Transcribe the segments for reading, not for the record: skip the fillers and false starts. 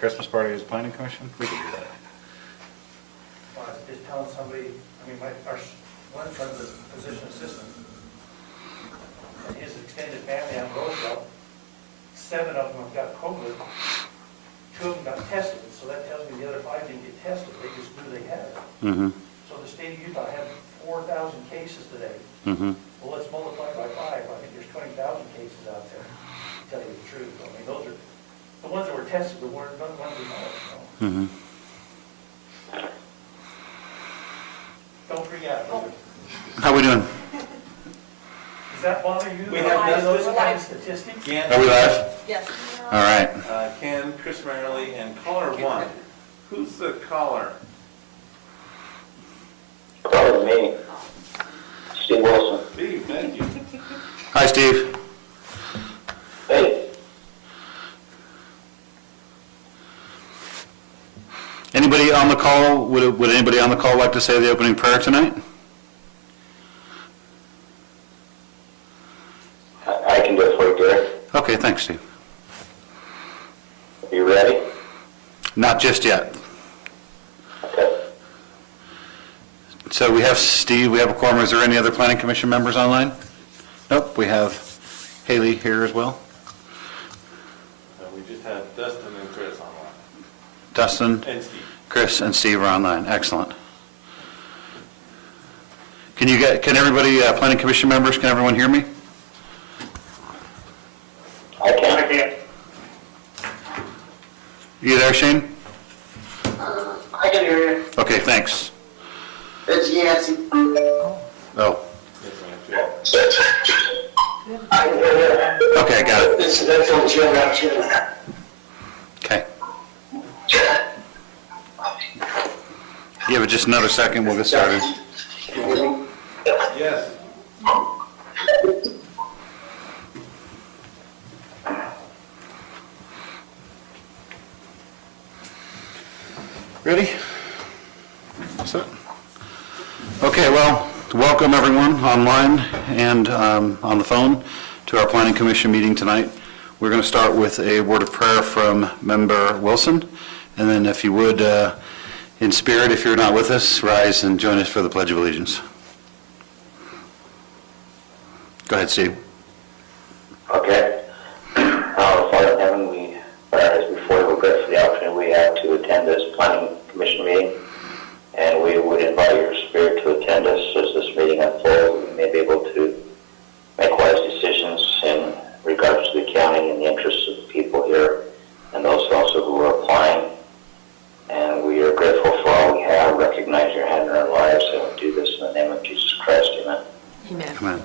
Christmas party as planning commission? We could do that. Well, I was just telling somebody, I mean, one son's a physician assistant, and his extended family on Roosevelt, 7 of them have got COVID, 2 of them got tested, so that tells me the other 5 didn't get tested, they just knew they had it. Mm-hmm. So the state of Utah had 4,000 cases today. Mm-hmm. Well, let's multiply by 5, I think there's 20,000 cases out there, to tell you the truth. I mean, those are, the ones that were tested, the ones that not, you know. Mm-hmm. Don't freak out. How we doing? Does that bother you? We have those Dustin. kind of statistics? Ken, Are we live? Yes. All right. Ken, Chris Merrily, and caller 1. Who's the caller? Calling me. Steve Wilson. Steve, thank you. Hi, Steve. Hey, Anybody on the call, would anybody on the call like to say the opening prayer tonight? I can do it for you, Gary. Okay, thanks, Steve. You ready? Not just yet. Okay. So we have Steve, we have a quorum. Is there any other planning commission members online? Nope, we have Haley here as well. We just have Dustin and Chris online. Dustin, And Steve. Chris, and Steve are online. Excellent. Can everybody, planning commission members, can everyone hear me? I can. You there, Shane? I can hear you. Okay, thanks. It's Yancey. Oh, Yes, ma'am. I can hear you. okay, got it. It's from Jim, not Jim. Okay. Give it just another second, we'll get started. Yes. Ready? Set. Okay, well, welcome everyone online and on the phone to our Planning Commission meeting tonight. We're going to start with a word of prayer from Member Wilson, and then if you would, in spirit, if you're not with us, rise and join us for the Pledge of Allegiance. Go ahead, Steve. Okay. Father in heaven, we rise before you. We're grateful for the opportunity we have to attend this planning commission meeting. And we would invite your spirit to attend us as this meeting unfolds. We may be able to make wise decisions in regards to the county and the interests of the people here and those also who are applying. And we are grateful for all we have. Recognize your hand in our lives, and we do this in the name of Jesus Christ. Amen. Amen. Amen.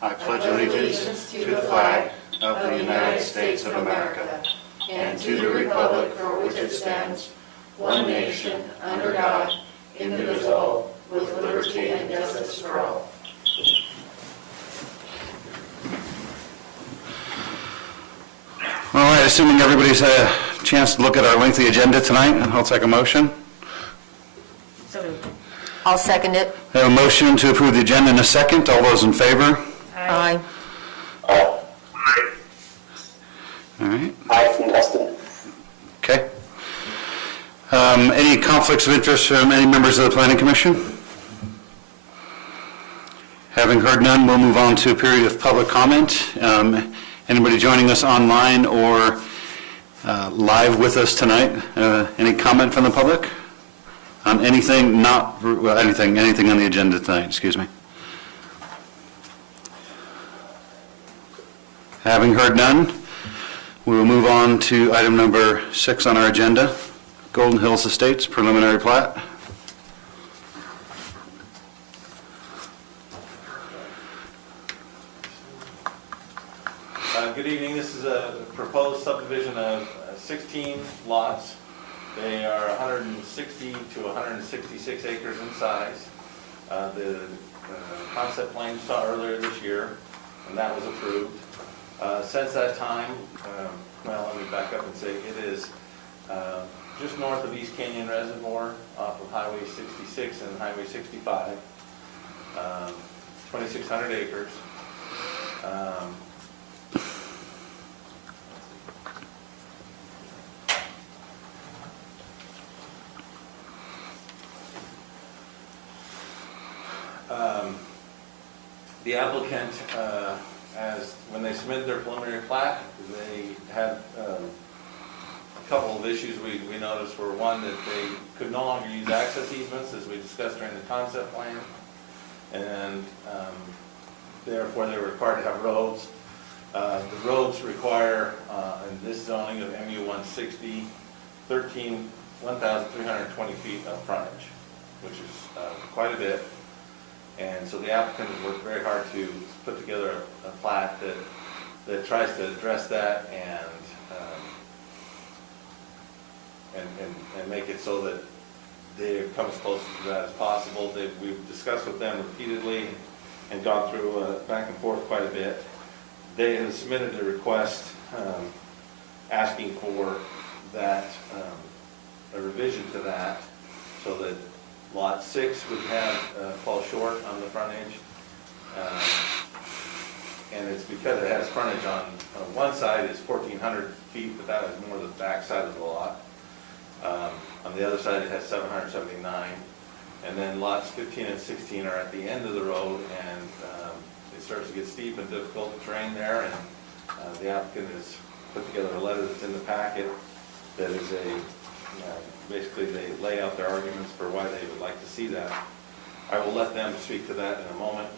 I pledge allegiance to the flag of the United States of America and to the republic for which it stands, one nation, under God, indivisible, with liberty and justice for all. All right, assuming everybody's had a chance to look at our lengthy agenda tonight, I'll take a motion. I'll second it. I have a motion to approve the agenda in a second. All those in favor? Aye. All right, Hi, from Dustin. okay. Any conflicts of interest from any members of the Planning Commission? Having heard none, we'll move on to a period of public comment. Anybody joining us online or live with us tonight? Any comment from the public on anything anything on the agenda tonight, excuse me? Having heard none, we will move on to item number 6 on our agenda, Golden Hills Estates preliminary plat. Good evening. This is a proposed subdivision of 16 lots. They are 160 to 166 acres in size. The concept plan you saw earlier this year, and that was approved. Since that time, well, let me back up and say it is just north of East Canyon Reservoir off of Highway 66 and Highway 65, 2,600 acres. The applicant, when they submitted their preliminary plat, they had a couple of issues we noticed were, one, that they could no longer use access easements, as we discussed during the concept plan, and therefore they were required to have roads. The roads require, in this zoning of MU 160, 1,320 feet of frontage, which is quite a bit. And so the applicant has worked very hard to put together a plat that tries to address that and make it so that they come as close to that as possible. We've discussed with them repeatedly and gone through back and forth quite a bit. They have submitted a request asking for that, a revision to that, so that Lot 6 would have fall short on the frontage. And it's because it has frontage on one side is 1,400 feet, but that is more the back side of the lot. On the other side, it has 779. And then lots 15 and 16 are at the end of the road, and it starts to get steep and difficult terrain there. And the applicant has put together a letter that's in the packet that is basically they lay out their arguments for why they would like to see that. I will let them speak to that in a moment.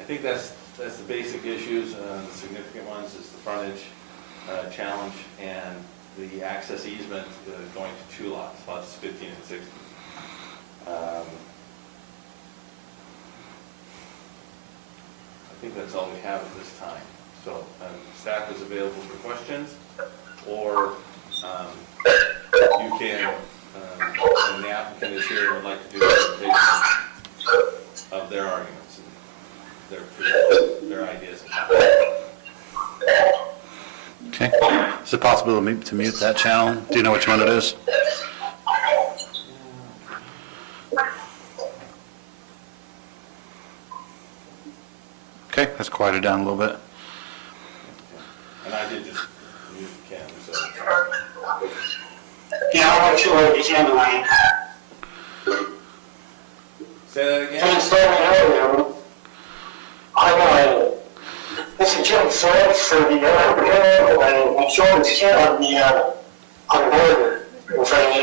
I think that's the basic issues. The significant ones is the frontage challenge and the access easement going to two lots, lots 15 and 16. I think that's all we have at this time. So staff is available for questions, or you can, when the applicant is here, would like to do a presentation of their arguments and their ideas. Okay. Is it possible to mute that channel? Do you know which one it is? Okay, let's quiet it down a little bit. And I did just mute the camera, so. Yeah, I'll let you know if you can, Dwayne. Say that And again? it's earlier. This is Jim Phillips for the applicant, and I'm sure it's Ken on the board in front of you.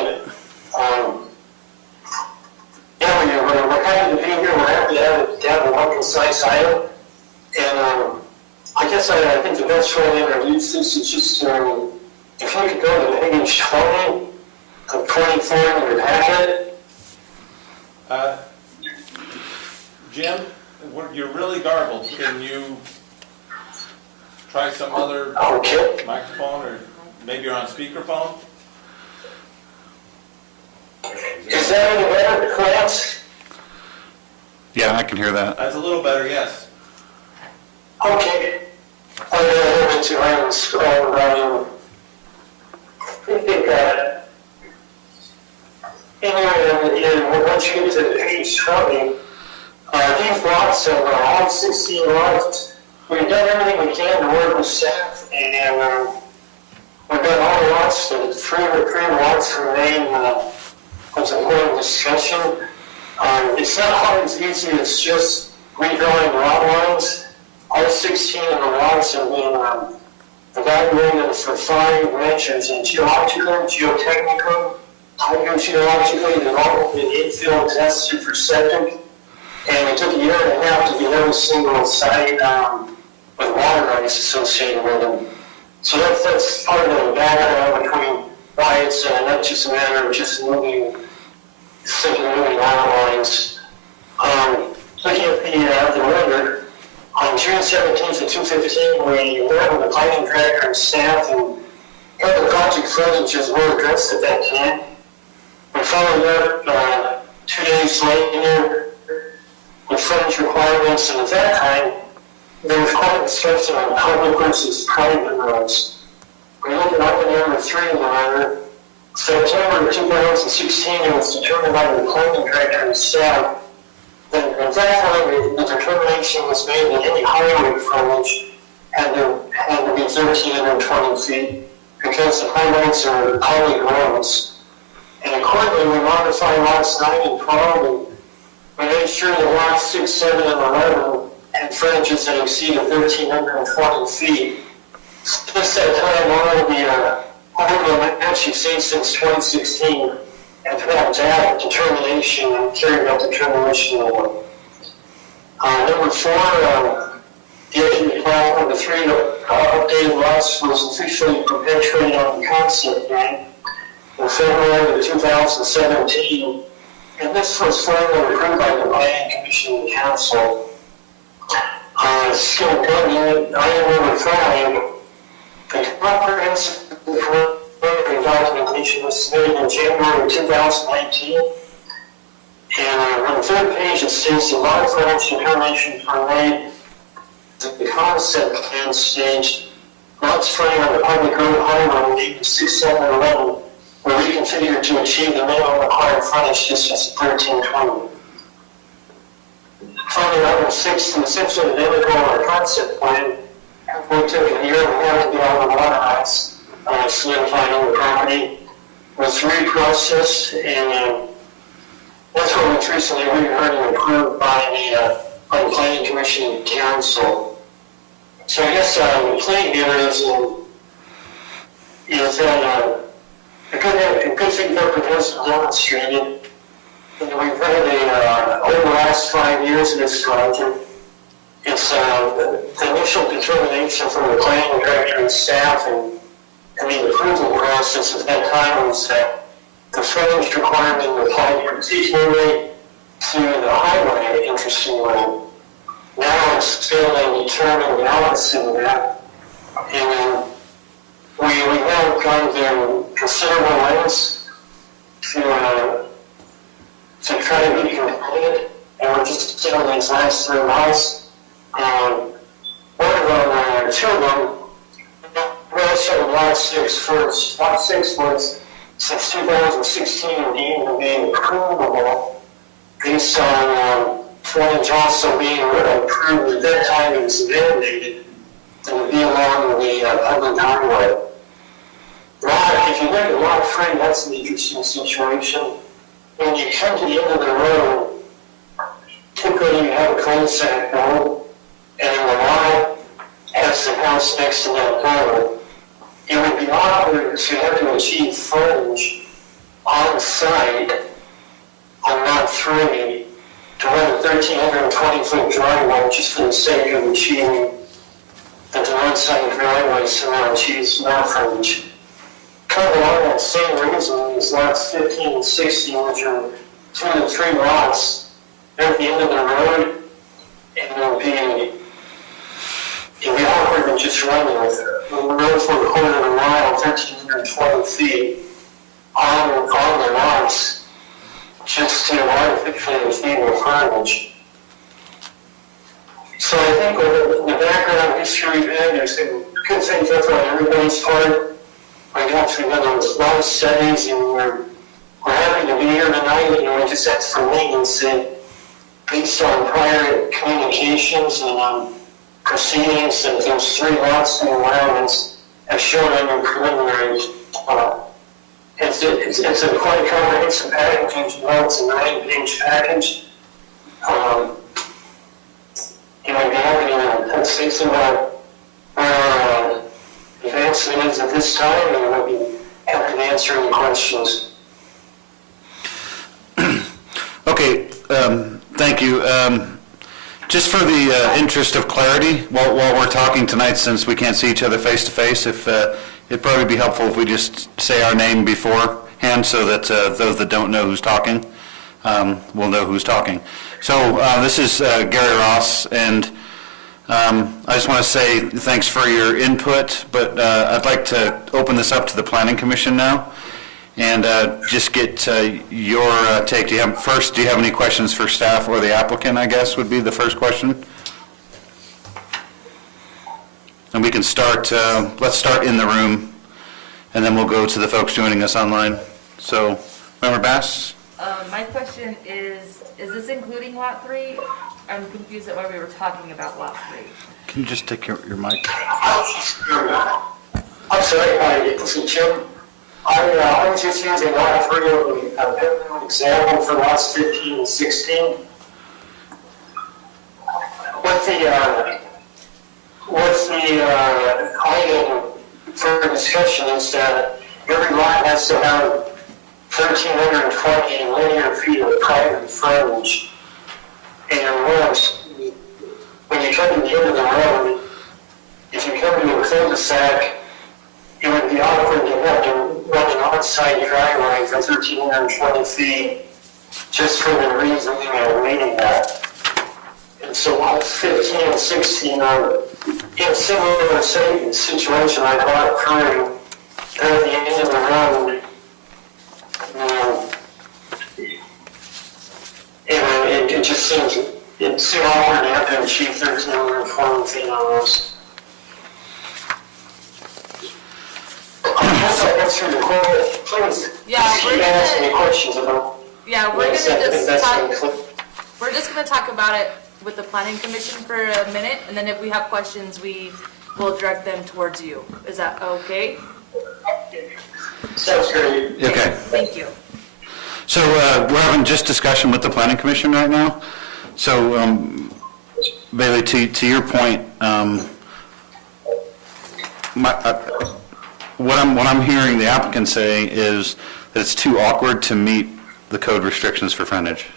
Yeah, we're happy to be here. We're happy to have a one concise item. And I guess I think the best way to introduce this is just if you could go to page 20 of 24 in your packet. Jim, you're really garbled. Can you try some other Okay. microphone, or maybe you're on speakerphone? Is that any better, Clarence? Yeah, I can hear that. That's a little better, yes. Okay. I'm going to move into items around. Anyway, once you get to page 20, these lots are all 16 lots. We've done everything we can to work with staff, and we've done all the lots, the three lots remain as a point of discussion. It's not always easy, it's just redrawing lot lines. All 16 of the lots have been evaluated for 5 measures in geological, geotechnical, hydrogeologically. They've all been infill tested for septic. And it took a year and a half to get every single site with water rights associated with them. So that's part of the background between why it's not just a matter of just simply moving lot lines. Looking at the render, on June 17th at 2:15, we met with the planning director and staff and had the project frontages were addressed at that time. We followed up 2 days later with frontage requirements, and at that time, there was quite a discussion on public versus private roads. We looked at item number 3 in the letter. September 2016, it was determined by the planning director and staff that at that time, the determination was made that any highway frontage had to be 1,320 feet because the highways are public roads. And accordingly, we modified lots 9 and 12 and we made sure that lots 6, 7, and 11 had frontages that exceeded 1,320 feet. Since that time, all of the actually seen since 2016 have had that determination and carried out determination of number 4, the ultimate plan of the 3 updated lots was officially perpetuated on the concept plan in February of 2017, and this was finally approved by the Planning Commission and Council. Still pending, item number 5, the comprehensive preliminary documentation was submitted in January of 2019, and on the 3rd page it states the lot frontage determinations were made at the concept plan stage. Lots fronting on the public road highway named 6, 7, and 11 were reconfigured to achieve the minimum required frontage distance of 1,320. Finally, item 6, essentially identical to our concept plan, we took a year and a half to get all the water rights solidified on the property, was reprocessed, and that's what was recently reheard and approved by the Planning Commission and Council. So I guess the plan here is that a good fingerprint has been demonstrated. And we've had over the last 5 years of this project. It's the initial determination from the planning director and staff and the approval process at that time was that the frontage requirement applied particularly to the highway, interestingly. Now it's still determined the opposite of that. And we have gone to considerable lengths to try to be completed, and we're just still in these last 3 months. One of them, 2 of them, we also lot 6 first. Lot 6 was, since 2016, deemed to be approvable based on frontage also being approved at that time. It was mandated to be along the public highway. If you look at lot 3, that's an interesting situation. When you come to the end of the road, typically you have a cul-de-sac road, and the lot has the house next to that road. It would be awkward to have to achieve frontage on site on lot 3 to run a 1,320-foot driveway just for the sake of achieving that the roadside driveway somehow achieves more frontage. Kind of along that same reason, these lots 15 and 16, which are 2 of the 3 lots, they're at the end of the road, and it'll be awkward than just running with it. The road for a quarter of a mile, 1,320 feet on the lots, just to artificially achieve a frontage. So I think with the background history we've had, there's some good things up on everybody's part. I got through a lot of studies, and we're happy to be here tonight. We just asked for leniency based on prior communications and proceedings that those 3 lots and allowance have shown on your preliminary. It's a quite comprehensive package. As you know, it's a 9-page package. I'd be happy to say some about where advancement is at this time, and we'll be happy to answer any questions. Okay, thank you. Just for the interest of clarity, while we're talking tonight, since we can't see each other face to face, it'd probably be helpful if we just say our name beforehand so that those that don't know who's talking will know who's talking. So this is Gary Ross, and I just want to say thanks for your input, but I'd like to open this up to the Planning Commission now and just get your take. Do you have any questions for staff or the applicant, I guess, would be the first question? And we can start, let's start in the room, and then we'll go to the folks joining us online. So, Member Bass? My question is this including Lot 3? I'm confused at why we were talking about Lot 3. Can you just take your mic? I'm sorry, this is Jim. I was just using Lot 3 as an example for lots 15 and 16. What's the item for discussion is that every lot has to have 1,320 linear feet of private frontage. And when you come to the end of the road, if you come to a cul-de-sac, it would be awkward to have to run an on-site driveway for 1,320 feet just for the reason of reading that. And so lots 15 and 16 are in a similar situation. I bought through, they're at the end of the road. It just seems, it's too awkward to have to achieve 1,340 feet on those. I guess I answered the question. Please, Yeah, keep asking me questions about. Yeah, we're just gonna talk about it with the planning commission for a minute, and then if we have questions, we will direct them towards you. Is that okay? Sounds great. Okay. Thank you. So we're having just discussion with the planning commission right now. So Bailey, to your point, what I'm hearing the applicant say is that it's too awkward to meet the code restrictions for frontage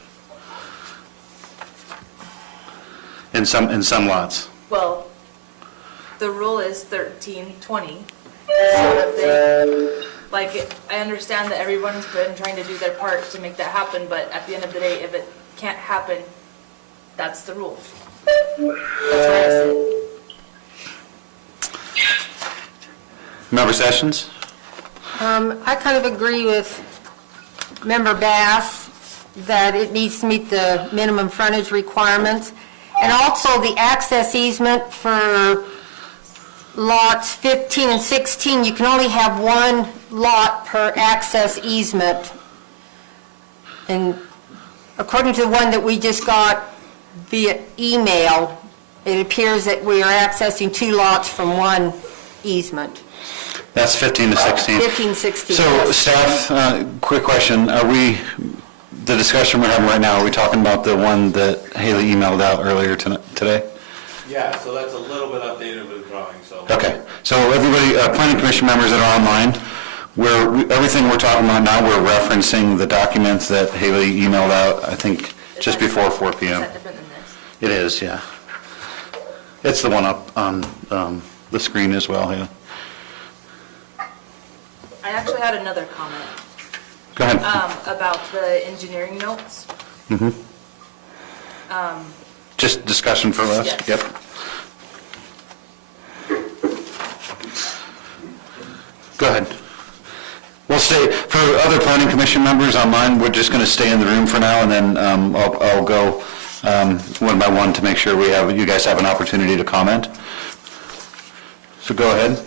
in some lots. Well, the rule is 1320. So if they, like, I understand that everyone's been trying to do their part to make that happen, but at the end of the day, if it can't happen, that's the rule. That's where I sit. Member Sessions? I kind of agree with Member Bass that it needs to meet the minimum frontage requirements. And also the access easement for lots 15 and 16, you can only have one lot per access easement. And according to the one that we just got via email, it appears that we are accessing 2 lots from one easement. That's 15 to 16. 15, 16. So yes. staff, quick question. The discussion we're having right now, are we talking about the one that Haley emailed out earlier today? Yeah, so that's a little bit updated with the drawing, so. Okay, so everybody, planning commission members that are online, everything we're talking about now, we're referencing the documents that Haley emailed out, I think, just before 4 Is p.m. that different than this? It is, yeah. It's the one up on the screen as well, yeah. I actually had another comment Go ahead. about the engineering notes. Just discussion for us? Yes. Yep. Go ahead. We'll stay, for other planning commission members online, we're just going to stay in the room for now, and then I'll go one by one to make sure you guys have an opportunity to comment. So go ahead.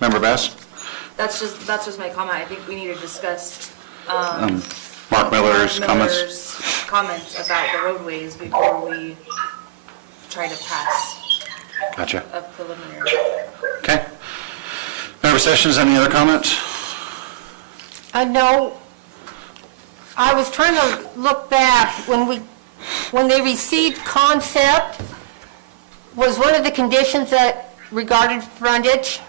Member Bass? That's just my comment. I think we need to discuss Mark Miller's comments? Miller's comments about the roadways before we try to pass Gotcha. a preliminary. Okay. Member Sessions, any other comments? No. I was trying to look back, when they received concept, was one of the conditions that regarded frontage?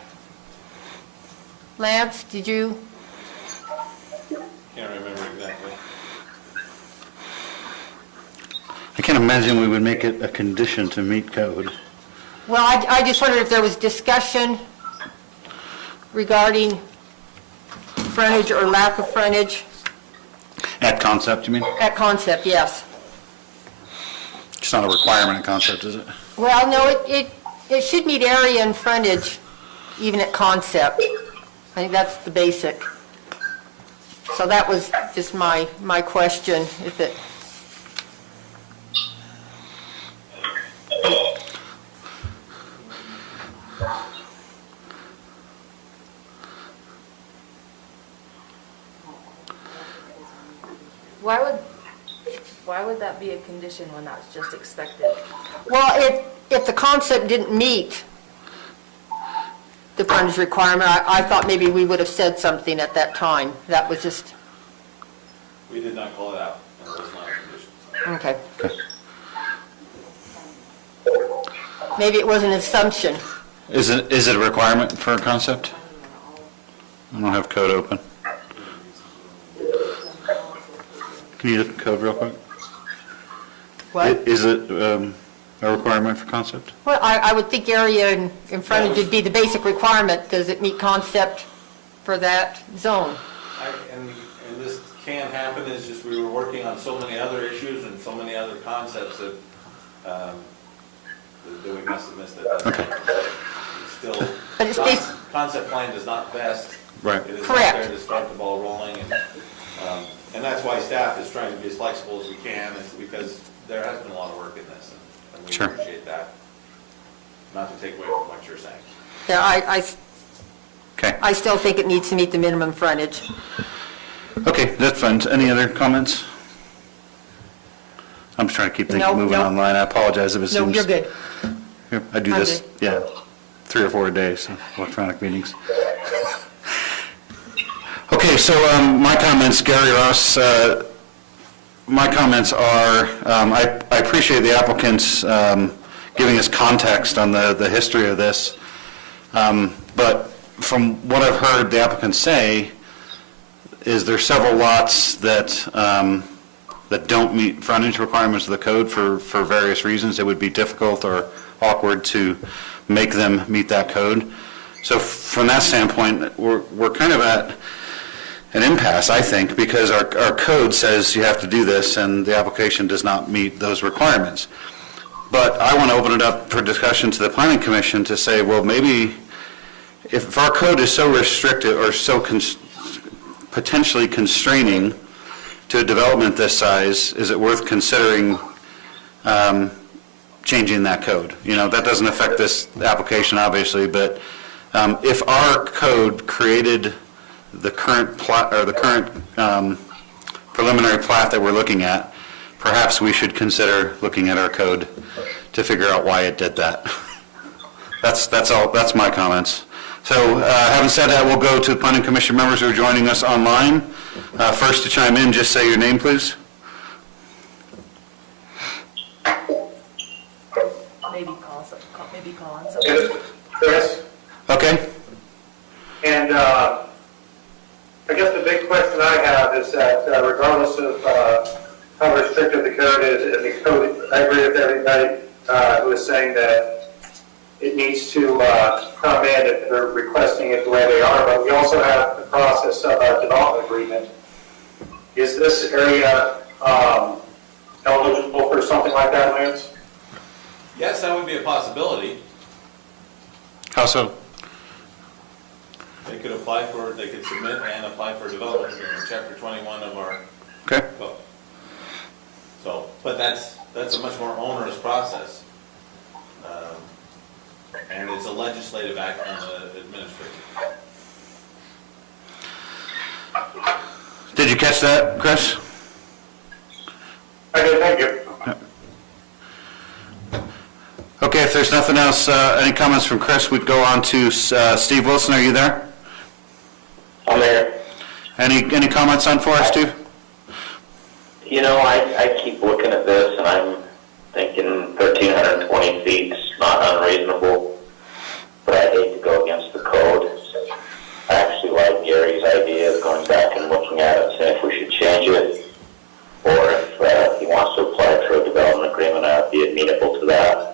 Lance, did you? Can't remember exactly. I can't imagine we would make it a condition to meet code. Well, I just wondered if there was discussion regarding frontage or lack of frontage At concept, you mean? at concept, yes. It's not a requirement at concept, is it? Well, no, it should meet area and frontage even at concept. I think that's the basic. So that was just my question, if it... Why would that be a condition when that's just expected? Well, if the concept didn't meet the frontage requirement, I thought maybe we would have said something at that time. That was just, We did not call it out, and it was not a condition. okay. maybe it was an assumption. Is it a requirement for a concept? I don't have code open. Can you look at code real quick? What? Is it a requirement for concept? Well, I would think area in frontage would be the basic requirement. Does it meet concept for that zone? And this can happen, it's just we were working on so many other issues and so many other concepts that, that we must have missed it. Okay. Still, But it's based- concept plan is not best. Right. It is not Correct. there to start the ball rolling, and that's why staff is trying to be as flexible as we can, is because there has been a lot of work in this, and we Sure. appreciate that. Not to take away from what you're saying. Yeah, Okay. I still think it needs to meet the minimum frontage. Okay, that's fine. Any other comments? I'm just trying to keep things No, moving no. online. I apologize if it No, seems. you're good. Here, I do I'm this, good. yeah, 3 or 4 a day, so electronic meetings. Okay, so my comments, Gary Ross, my comments are, I appreciate the applicants giving us context on the history of this, but from what I've heard the applicants say, is there several lots that that don't meet frontage requirements of the code for various reasons. It would be difficult or awkward to make them meet that code. So from that standpoint, we're kind of at an impasse, I think, because our code says you have to do this, and the application does not meet those requirements. But I want to open it up for discussion to the Planning Commission to say, well, maybe if our code is so restricted or so potentially constraining to a development this size, is it worth considering changing that code? You know, that doesn't affect this application, obviously, but if our code created the current plat, or the current preliminary plat that we're looking at, perhaps we should consider looking at our code to figure out why it did that. That's all, that's my comments. So having said that, we'll go to the Planning Commission members who are joining us online. First to chime in, just say your name, please. Maybe call on someone. Chris? Okay. And I guess the big question I have is that regardless of how restrictive the code is, the code, I agree with everybody who is saying that it needs to come in if they're requesting it the way they are, but we also have the process of our development agreement. Is this area eligible for something like that, Lance? Yes, that would be a possibility. How so? They could apply for, they could submit and apply for development in chapter 21 of our Okay. code. So, but that's a much more onerous process. And it's a legislative act on the administrative. Did you catch that, Chris? I did, thank you. Okay, if there's nothing else, any comments from Chris, we'd go on to Steve Wilson. Are you there? I'm there. Any comments on Forest, Steve? You know, I keep looking at this and I'm thinking 1,320 feet is not unreasonable, but I hate to go against the code. I actually like Gary's idea of going back and looking at it, seeing if we should change it, or if he wants to apply for a development agreement, I'd be amenable to that.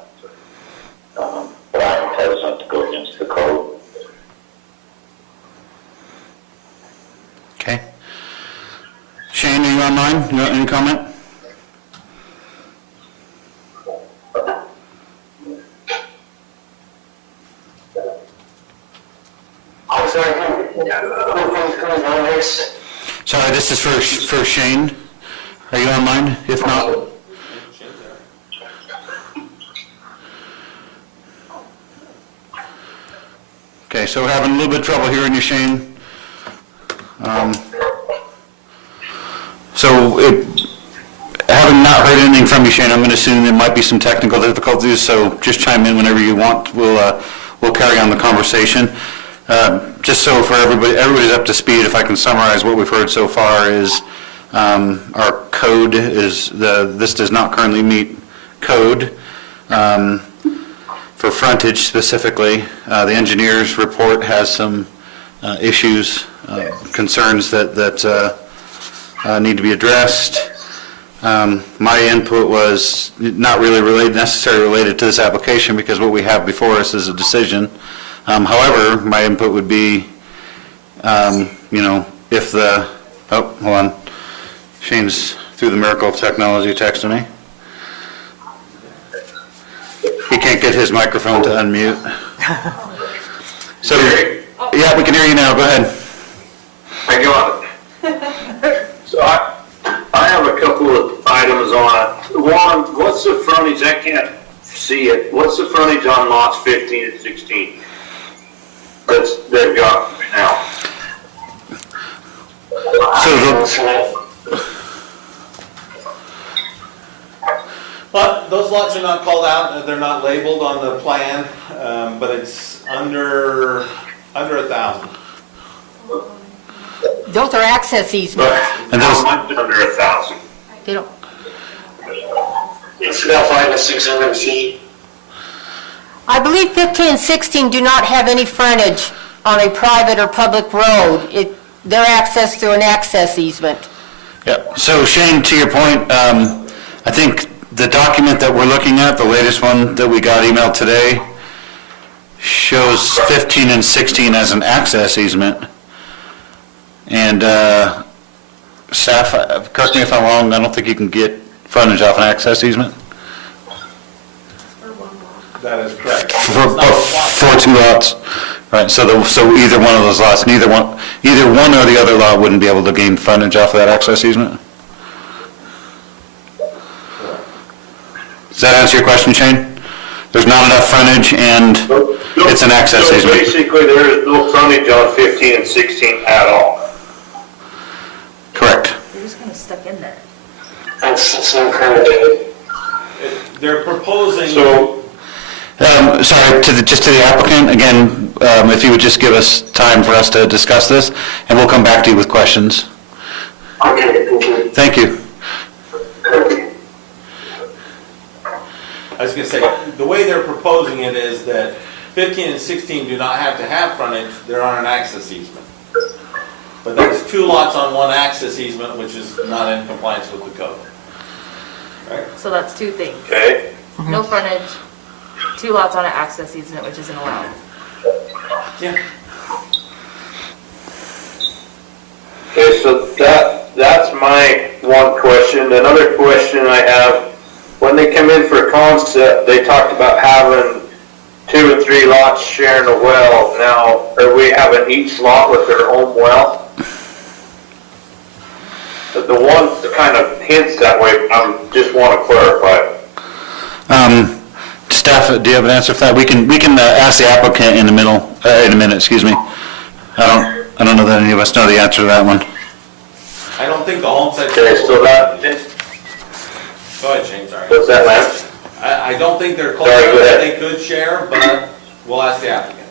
But I'm hesitant to go against the code. Okay. Shane, are you online? You got any comment? I'm sorry, Sorry, this is for Shane. Are you online? If not, okay, so we're having a little bit of trouble hearing you, Shane. Having not heard anything from you, Shane, I'm going to assume there might be some technical difficulties, so just chime in whenever you want. We'll carry on the conversation. Just so for everybody's up to speed, if I can summarize what we've heard so far is our code is, this does not currently meet code. for frontage specifically. The engineer's report has some issues, concerns that need to be addressed. My input was not really necessarily related to this application because what we have before us is a decision. However, my input would be, if the, oh, hold on, Shane's through the miracle of technology texting me. He can't get his microphone to unmute. So, yeah, we can hear you now, go ahead. I got it. So I have a couple of items on it. One, what's the frontage? I can't see it. What's the frontage on lots 15 and 16? They've got now. But those lots are not called out, they're not labeled on the plan, but it's under 1,000. Those are access easements. And those- Under 1,000. They don't, It's about 500 to 600 feet. I believe 15 and 16 do not have any frontage on a private or public road. They're accessed through an access easement. Yeah, so Shane, to your point, I think the document that we're looking at, the latest one that we got emailed today, shows 15 and 16 as an access easement. And staff, correct me if I'm wrong, I don't think you can get frontage off an access easement? That is correct. For two lots. Right, so either one of those lots, either one or the other lot wouldn't be able to gain frontage off of that access easement? Does that answer your question, Shane? There's not enough frontage and it's an access So easement? basically, there is no frontage on 15 and 16 at all. Correct. They're just kind of stuck in there. That's not current. They're proposing. So, Sorry, just to the applicant, again, if you would just give us time for us to discuss this, and we'll come back to you with questions. Okay, thank you. Thank you. I was going to say, the way they're proposing it is that 15 and 16 do not have to have frontage, they're on an access easement. But there's two lots on one access easement, which is not in compliance with the code. Right? So that's two things. okay, No frontage, two lots on an access easement, which isn't allowed. Yeah. okay, so that's my one question. Another question I have, when they come in for a concept, they talked about having 2 or 3 lots sharing a well. Now, are we having each lot with their own well? The one that kind of hints that way, I just want to clarify. Staff, do you have an answer for that? We can ask the applicant in a minute, excuse me. I don't know that any of us know the answer to that one. I don't think the homestead. Okay, so that, Go ahead, Shane, sorry. what's that, Lance? I don't think they're close Sorry, go enough that ahead. they could share, but we'll ask the applicant.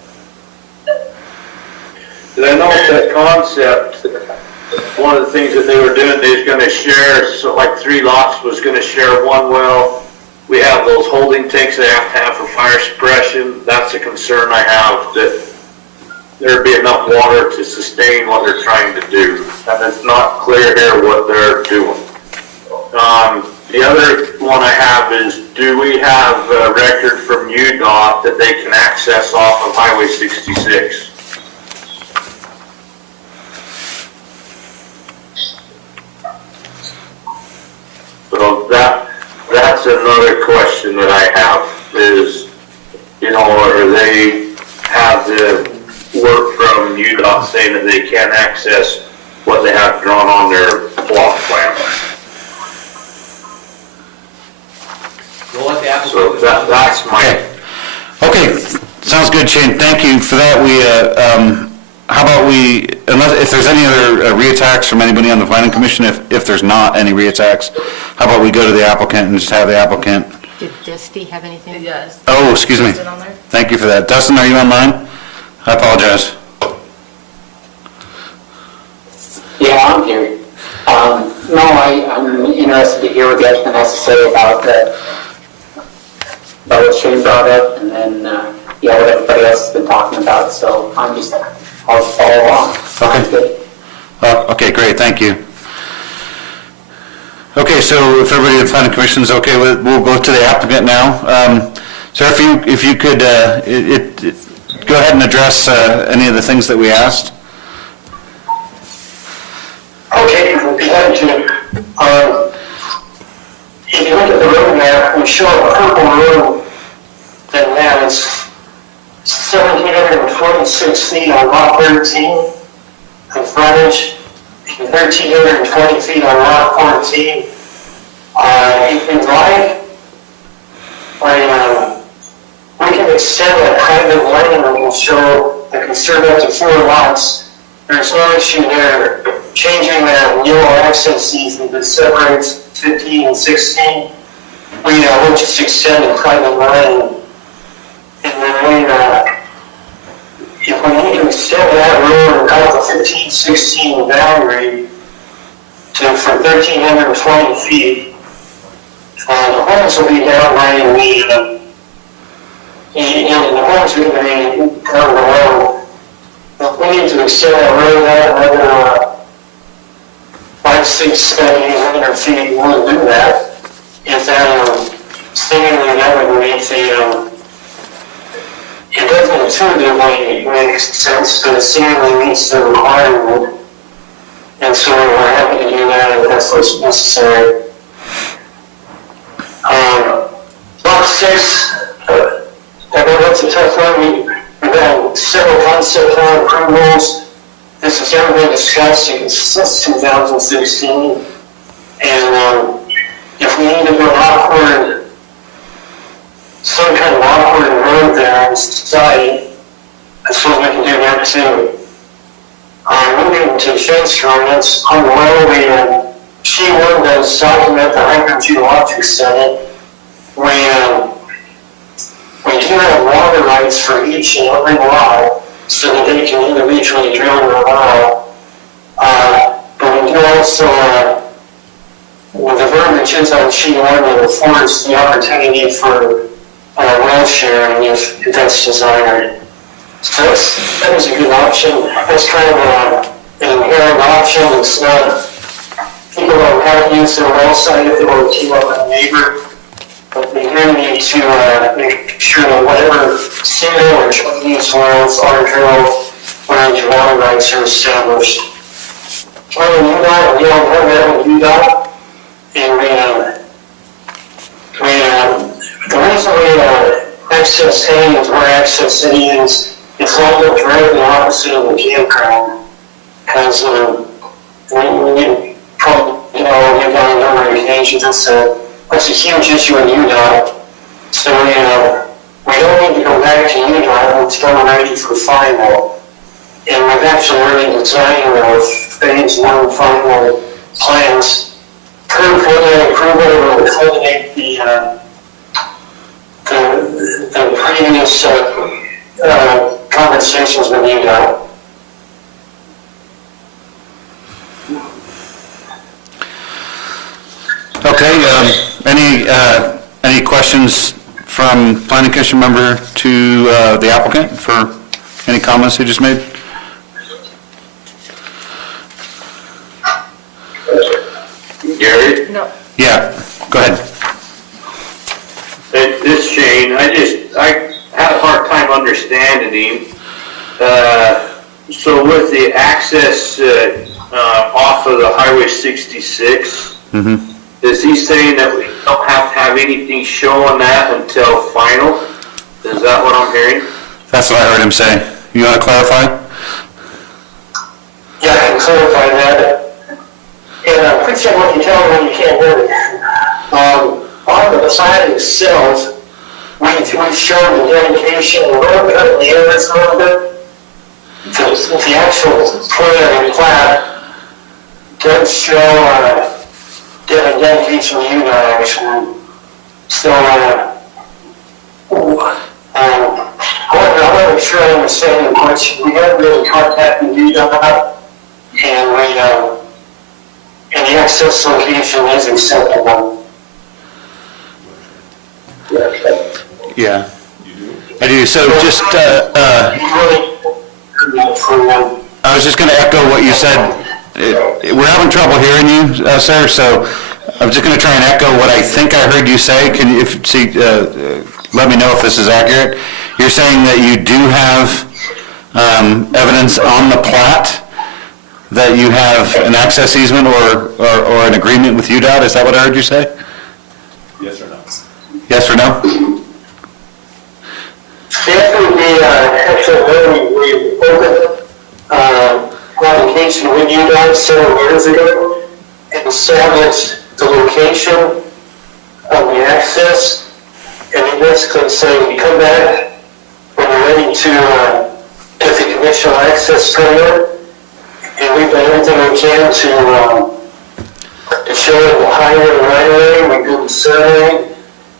I know that concept, one of the things that they were doing, they was gonna share, so like 3 lots was gonna share one well. We have those holding tanks they have to have for fire suppression. That's a concern I have, that there'd be enough water to sustain what they're trying to do. And it's not clear here what they're doing. The other one I have is, do we have a record from UDOT that they can access off of Highway 66? So that's another question that I have is, or they have the work from UDOT saying that they can't access what they have drawn on their block plan. We'll let the applicant. So that's my, Okay, sounds good, Shane, thank you for that. How about if there's any other reattacks from anybody on the planning commission, if there's not any reattacks, how about we go to the applicant and just have the applicant? Did Dusty have anything? Yes. Oh, excuse me. Is it on there? Thank you for that. Dustin, are you online? I apologize. Yeah, I'm here. No, I'm interested to hear what you have to say about about what Shane brought up, and then, yeah, what everybody else has been talking about, so I'll follow along. Sounds good. Okay, great, thank you. Okay, so if everybody in the planning commission is okay with, we'll go to the applicant now. Sir, if you could, go ahead and address any of the things that we asked. Okay, we'll be happy to. If you look at the road map, we show a purple road that has 1,726 feet on lot 13 of frontage, and 1,320 feet on lot 14. If you'd like, we can extend that private lane and we'll show the conserve up to 4 lots. There's no issue there. Changing that yellow access easement that separates 15 and 16, we'll just extend the private lane. And then if we need to extend that road out the 15-16 boundary for 1,320 feet, the homes will be down by the homes are going to be down the road. If we need to extend that road out another 5, 6, 7, 800 feet, we'll do that. If that, seemingly that would make it doesn't intuitively make sense, but it seemingly meets the requirement. And so we're happy to do that if that's what's necessary. Lot 6, I know that's a tough one. We've had several concept plan approvals. This has never been discussed since 2016. And if we need to go awkward, some kind of awkward road there on the site, I suppose we can do that too. Moving to fence drawings, on the road, G1 does document the hydrogeologic study. We do have water rights for each and every lot, so that they can individually drill their well. But we do also, the verbiage is on sheet 1 that affords the opportunity for well sharing if that's desired. So that is a good option. That's kind of an inherent option. It's not, people don't have to use their well site if they want to keep up a neighbor. But they do need to make sure that whatever single or joint use wells are drilled when the water rights are established. On the UDOT, we don't have that with UDOT. And the reason we access A is where access A is, it's almost directly opposite of the campground. Because we probably, you've got a number of occasions, that's a huge issue in UDOT. So we don't need to go back to UDOT until we're ready for final. And we've actually already designed our phase 1 final plans. Per preliminary approval will culminate the previous conversations with UDOT. Okay, any questions from planning commission member to the applicant for any comments he just made? Gary? No. Yeah, go ahead. This is Shane. I had a hard time understanding him. So with the access off of the Highway 66, is he saying that we don't have to have anything showing that until final? Is that what I'm hearing? That's what I heard him say. You want to clarify? Yeah, I can clarify that. And I'm pretty sure what you tell me when you can't hear it. On the side itself, we've shown the dedication, a little bit of the areas a little bit. The actual plan and plat does show dedication to you guys. So, I'm not sure I understand the question. We haven't really contacted you about it, and the access location is acceptable. Yeah. I do, so just, I was just going to echo what you said. We're having trouble hearing you, sir, so I'm just going to try and echo what I think I heard you say. Can you, let me know if this is accurate. You're saying that you do have evidence on the plat that you have an access easement or an agreement with UDOT? Is that what I heard you say? Yes or no? Yes or no? Definitely, actually, we opened application with UDOT several years ago and established the location of the access, and they basically say, you come back when you're ready to get the conditional access permit, and we've done everything we can to show the highway and right of way. We do the survey.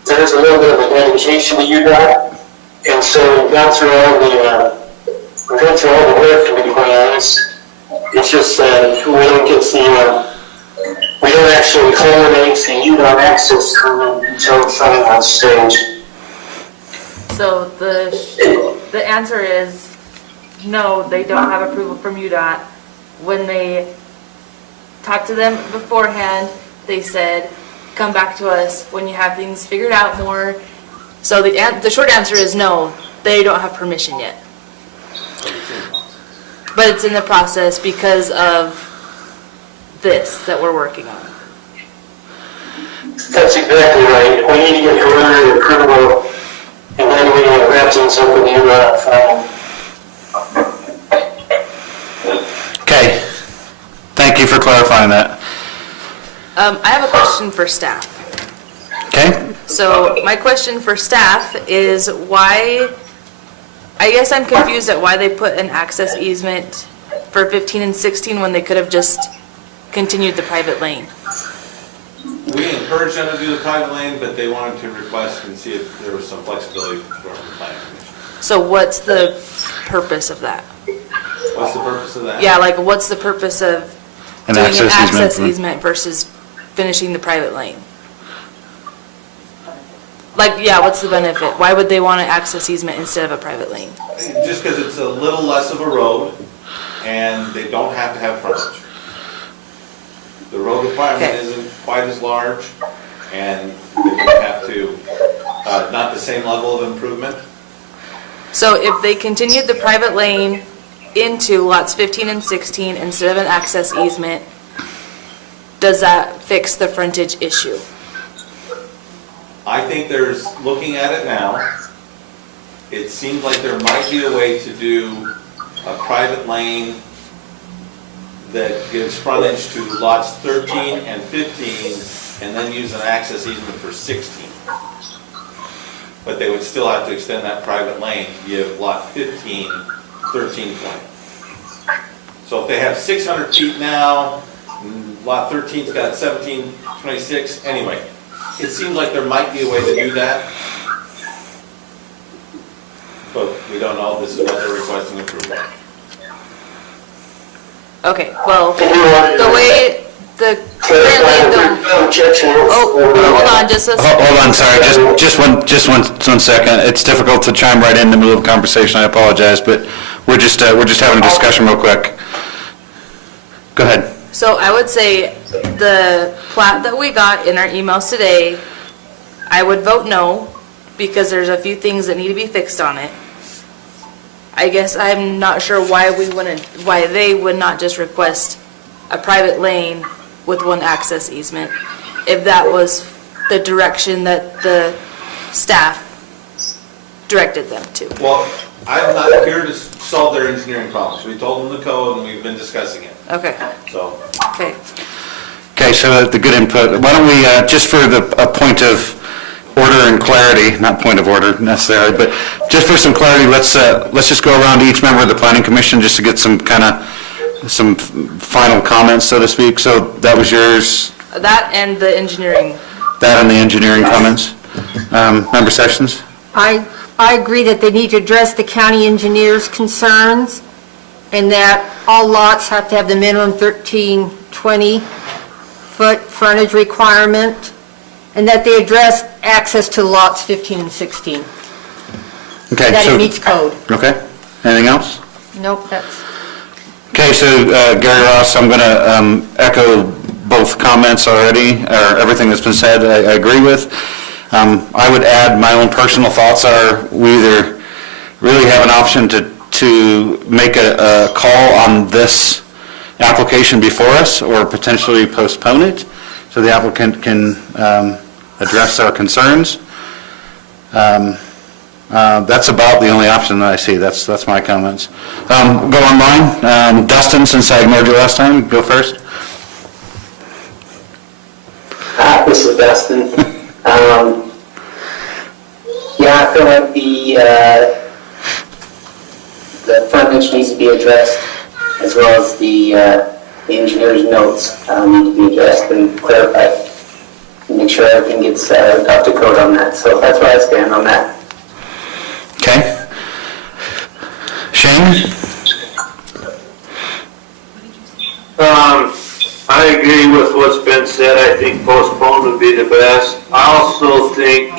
There's a little bit of a dedication to UDOT, and so we've gone through all the work, to be quite honest. It's just that we don't get we don't actually culminate the UDOT access permit until it's on stage. So the answer is no, they don't have approval from UDOT. When they talked to them beforehand, they said, come back to us when you have things figured out more. So the short answer is no, they don't have permission yet. But it's in the process because of this that we're working on. That's exactly right. We need to get preliminary approval, and then we can wrap things up with UDOT final. Okay. Thank you for clarifying that. I have a question for staff. Okay? So my question for staff is why, I guess I'm confused at why they put an access easement for 15 and 16 when they could have just continued the private lane. We encouraged them to do the private lane, but they wanted to request and see if there was some flexibility from the planning commission. So what's the purpose of that? What's the purpose of that? Yeah, like what's the purpose of An doing an access access easement. easement versus finishing the private lane? Like, yeah, what's the benefit? Why would they want an access easement instead of a private lane? Just because it's a little less of a road, and they don't have to have frontage. The road requirement Okay. isn't quite as large, and they don't have to, not the same level of improvement. So if they continued the private lane into lots 15 and 16 instead of an access easement, does that fix the frontage issue? I think there's, looking at it now, it seems like there might be a way to do a private lane that gives frontage to lots 13 and 15, and then use an access easement for 16. But they would still have to extend that private lane to give lot 15, 1320. So if they have 600 feet now, lot 13's got 1726, anyway. It seems like there might be a way to do that, but we don't know. This is what they're requesting approval. Okay, well, the way the, currently the, hold on, just a second. Hold on, sorry, just one second. It's difficult to chime right in the middle of a conversation, I apologize, but we're just having a discussion real quick. Go ahead. So I would say the plat that we got in our emails today, I would vote no, because there's a few things that need to be fixed on it. I guess I'm not sure why they would not just request a private lane with one access easement, if that was the direction that the staff directed them to. Well, I'm not here to solve their engineering problems. We told them the code and we've been discussing it, Okay, so. okay. Okay, so the good input. Why don't we, just for a point of order and clarity, not point of order necessarily, but just for some clarity, let's just go around to each member of the planning commission just to get some final comments, so to speak. So that was yours, That and the engineering. that and the engineering comments. Member Sessions? I agree that they need to address the county engineer's concerns, and that all lots have to have the minimum 1320-foot frontage requirement, and that they address access to lots 15 and 16. Okay, that so- it meets code. Okay, anything else? Nope, that's, Okay, so Gary Ross, I'm going to echo both comments already, or everything that's been said, I agree with. I would add my own personal thoughts are, we either really have an option to make a call on this application before us, or potentially postpone it, so the applicant can address our concerns. That's about the only option that I see. That's my comments. Go online. Dustin, since I ignored you last time, go first. This is Dustin. Yeah, I feel like the frontage needs to be addressed, as well as the engineer's notes need to be addressed and clarified. Make sure everything gets up to code on that. So that's where I stand on that. Okay. Shane? I agree with what's been said. I think postpone would be the best. I also think,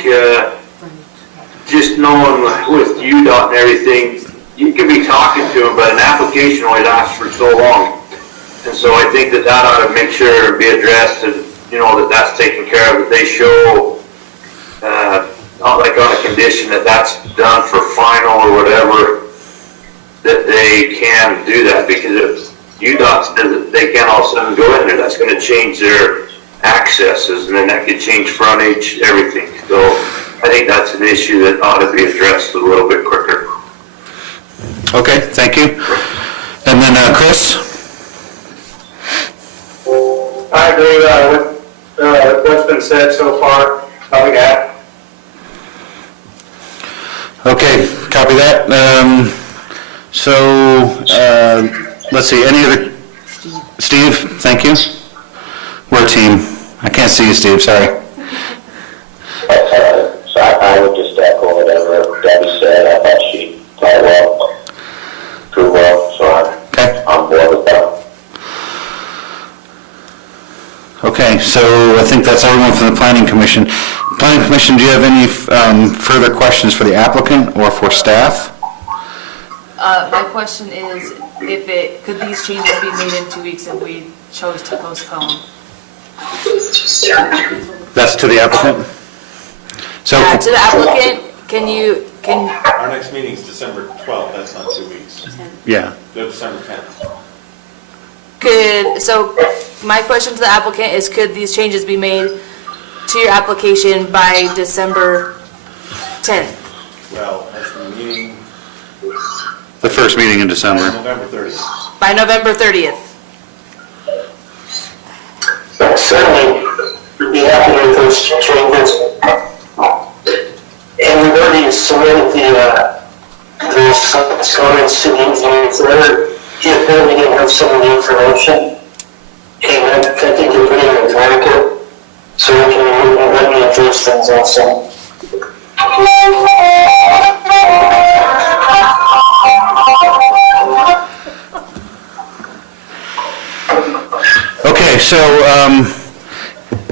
just knowing with UDOT and everything, you can be talking to them, but an application only lasts for so long. And so I think that ought to make sure to be addressed, and, that's taken care of, that they show, not like on a condition that that's done for final or whatever, that they can do that, because if UDOT says that they can't all of a sudden go in there, that's going to change their accesses, and then that could change frontage, everything. So I think that's an issue that ought to be addressed a little bit quicker. Okay, thank you. And then Chris? I agree with what's been said so far. Nothing to add. Okay, copy that. Let's see, any other? Steve, thank you. We're a team. I can't see you, Steve, sorry. So I would just echo whatever Debbie said. I thought she taught well, proved well, so Okay. I'm on board with that. Okay, so I think that's everyone from the Planning Commission. Planning Commission, do you have any further questions for the applicant or for staff? My question is, could these changes be made in 2 weeks if we chose to postpone? That's to the applicant? So, Yeah, to the applicant, can, Our next meeting is December 12th, that's not 2 weeks. yeah. They're December 10th. so my question to the applicant is, could these changes be made to your application by December 10th? Well, that's the meeting, The first meeting in December. November 30th. By November 30th? Certainly, we'd be happy with those changes. And we've already submitted the comments to the engineer for their, if they didn't have some of the information. And I think they're putting in a packet, so we can let me address things also. Okay, so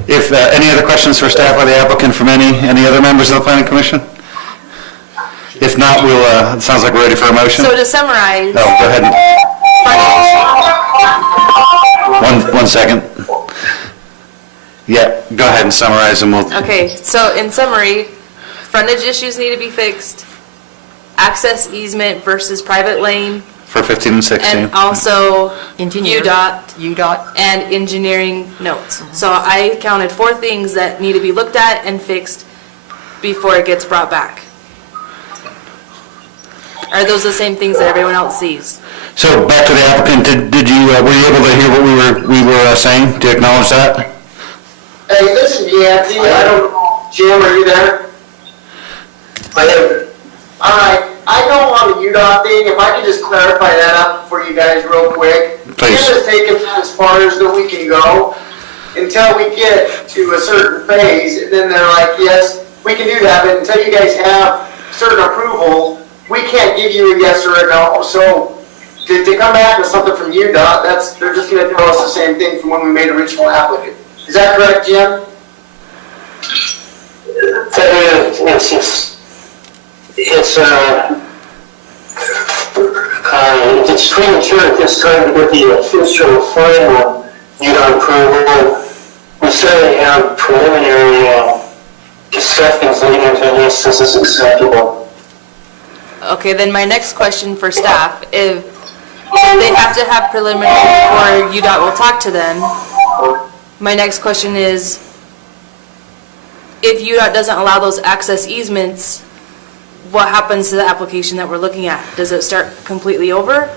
if any other questions for staff or the applicant from any other members of the Planning Commission? If not, we'll, it sounds like we're ready for a motion. So to summarize, Oh, go ahead. One second. Yeah, go ahead and summarize and we'll, okay, so in summary, frontage issues need to be fixed, access easement versus private lane, for 15 and 16. and also engineer. UDOT and engineering notes. So I counted 4 things that need to be looked at and fixed before it gets brought back. Are those the same things that everyone else sees? So back to the applicant, did you, were you able to hear what we were saying? Do you acknowledge that? Hey, this is Yancey. Jim, are you there? I am. Alright, I know on the UDOT thing, if I could just clarify that up for you guys real quick. Please. Jim has taken that as far as that we can go until we get to a certain phase, and then they're like, yes, we can do that, but until you guys have certain approval, we can't give you a yes or a no. So to come back with something from UDOT, they're just gonna tell us the same thing from when we made original applicant. Is that correct, Jim? it's premature at this time to get the official final UDOT approval. We certainly have preliminary discussions leading to this. This is acceptable. Okay, then my next question for staff, if they have to have preliminary before UDOT will talk to them, my next question is, if UDOT doesn't allow those access easements, what happens to the application that we're looking at? Does it start completely over?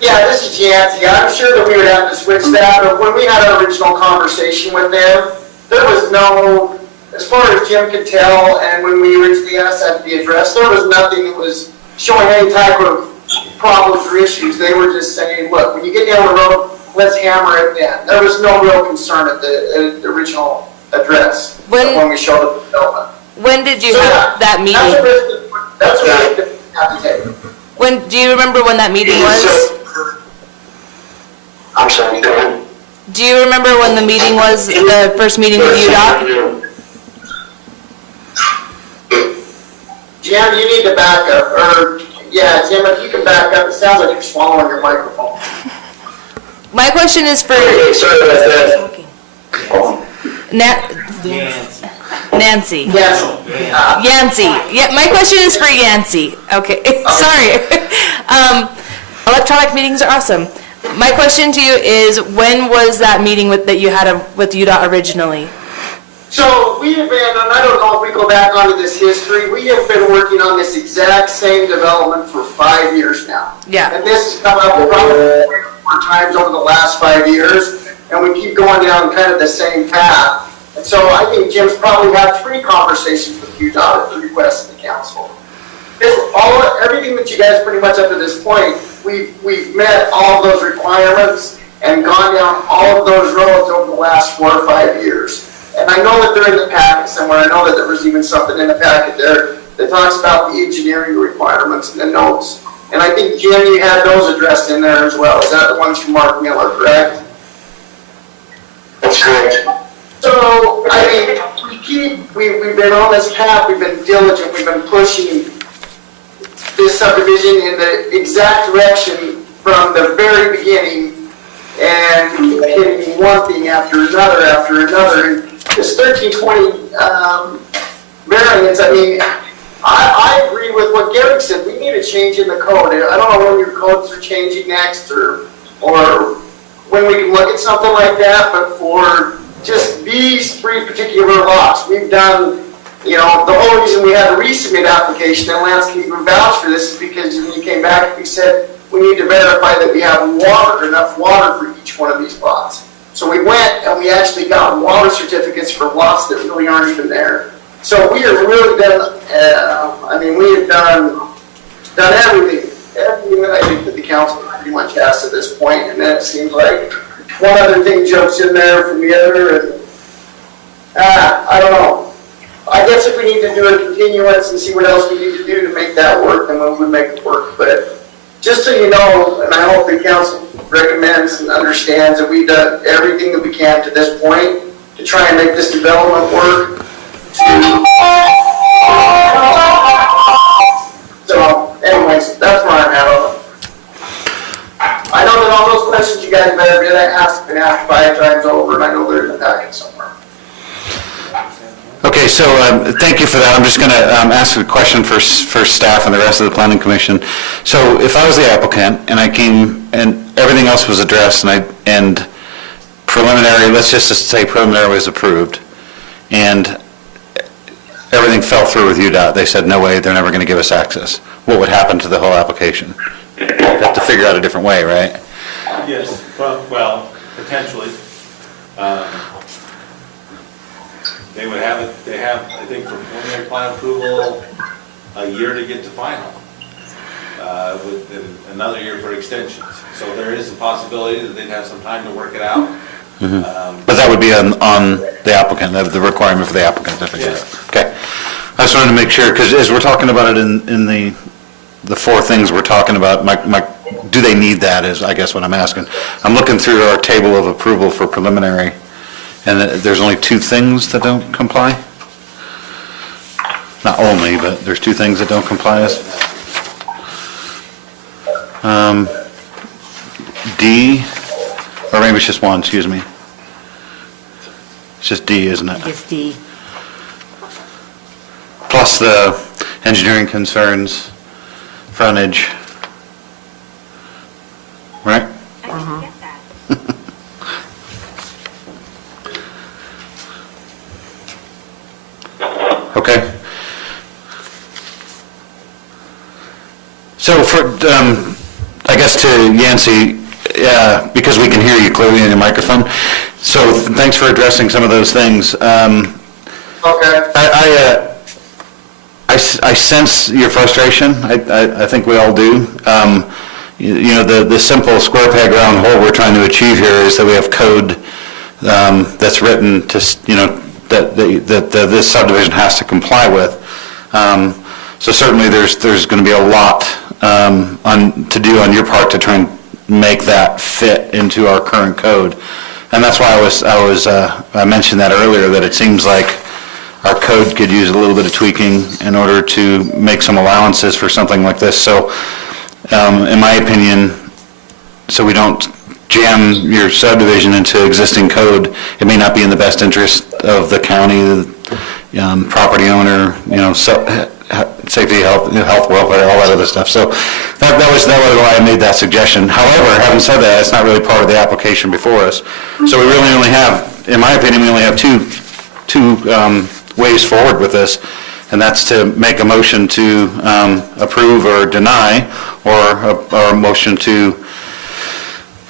Yeah, this is Yancey. I'm sure that we would have to switch that, but when we had our original conversation with them, there was no, as far as Jim could tell, and when we originally asked that to be addressed, there was nothing that was showing any type of problems or issues. They were just saying, look, when you get down the road, let's hammer it then. There was no real concern at the original address when we showed the development. When did you have that meeting? That's what we have to take. When, do you remember when that meeting was? I'm sorry, go ahead. Do you remember when the meeting was, the first meeting with UDOT? Jim, you need to back up, or, yeah, Jim, if you can back up, it sounds like you're swallowing your microphone. My question is for Sorry about that. Nancy. Yes. Yancey. Yeah, my question is for Yancey. Okay, sorry. Electronic meetings are awesome. My question to you is, when was that meeting that you had with UDOT originally? So we have been, and I don't know if we go back onto this history, we have been working on this exact same development for 5 years now. Yeah. And this has come up probably 3 or 4 times over the last 5 years, and we keep going down kind of the same path. And so I think Jim's probably had 3 conversations with UDOT at the request of the council. Everything that you guys pretty much up to this point, we've met all of those requirements and gone down all of those roads over the last 4 or 5 years. And I know that they're in the packet somewhere. I know that there was even something in the packet there that talks about the engineering requirements and the notes. And I think, Jim, you had those addressed in there as well. Is that the ones from Mark Miller, correct? That's correct. So, I mean, we've been on this path, we've been diligent, we've been pushing this subdivision in the exact direction from the very beginning, and we keep hitting one thing after another after another. And this 1320 variance, I mean, I agree with what Gary said. We need a change in the code. I don't know when your codes are changing next, or when we can look at something like that, but for just these 3 particular lots, we've done, you know, the whole reason we had a resubmit application and landscaper vouch for this is because when you came back, we said we need to verify that we have water, enough water for each one of these lots. So we went and we actually got water certificates for lots that really aren't even there. So we have really done, I mean, we have done everything that I think that the council pretty much has at this point, and then it seems like one other thing jumps in there from the other, and I don't know. I guess if we need to do a continuance and see what else we need to do to make that work, then we would make it work. But just so you know, and I hope the council recommends and understands that we've done everything that we can to this point to try and make this development work. So, anyways, that's where I'm at on it. I know that all those questions you guys better get asked, been asked 5 times over, and I know they're in the packet somewhere. Okay, so thank you for that. I'm just going to ask a question for staff and the rest of the planning commission. So if I was the applicant and I came and everything else was addressed and preliminary, let's just say preliminary was approved, and everything fell through with UDOT, they said, no way, they're never going to give us access. What would happen to the whole application? You'd have to figure out a different way, right? Yes, well, potentially. They would have it, they have, I think, for preliminary plan approval, a year to get to final, with another year for extensions. So there is a possibility that they'd have some time to work it out. But that would be on the applicant, the requirement for the applicant to figure it out. Okay. I just wanted to make sure, because as we're talking about it in the 4 things we're talking about, do they need that is, I guess, what I'm asking. I'm looking through our table of approval for preliminary, and there's only 2 things that don't comply? not only, but there's two things that don't comply. D, or maybe it's just one, excuse me. It's just D, isn't it? It's D. Plus the engineering concerns, frontage. Right? I can get that. Okay. So for, I guess to Yancy, because we can hear you clearly in your microphone, so thanks for addressing some of those things. Okay. I sense your frustration. I think we all do. You know, the simple square peg round hole we're trying to achieve here is that we have code that's written to, you know, that this subdivision has to comply with. So certainly there's going to be a lot to do on your part to try and make that fit into our current code. And that's why I mentioned that earlier, that it seems like our code could use a little bit of tweaking in order to make some allowances for something like this. So in my opinion, so we don't jam your subdivision into existing code, it may not be in the best interest of the county, the property owner, you know, safety, health, welfare, all that other stuff. So that was why I made that suggestion. However, having said that, it's not really part of the application before us. So we really only have, in my opinion, we only have two ways forward with this, and that's to make a motion to approve or deny, or a motion to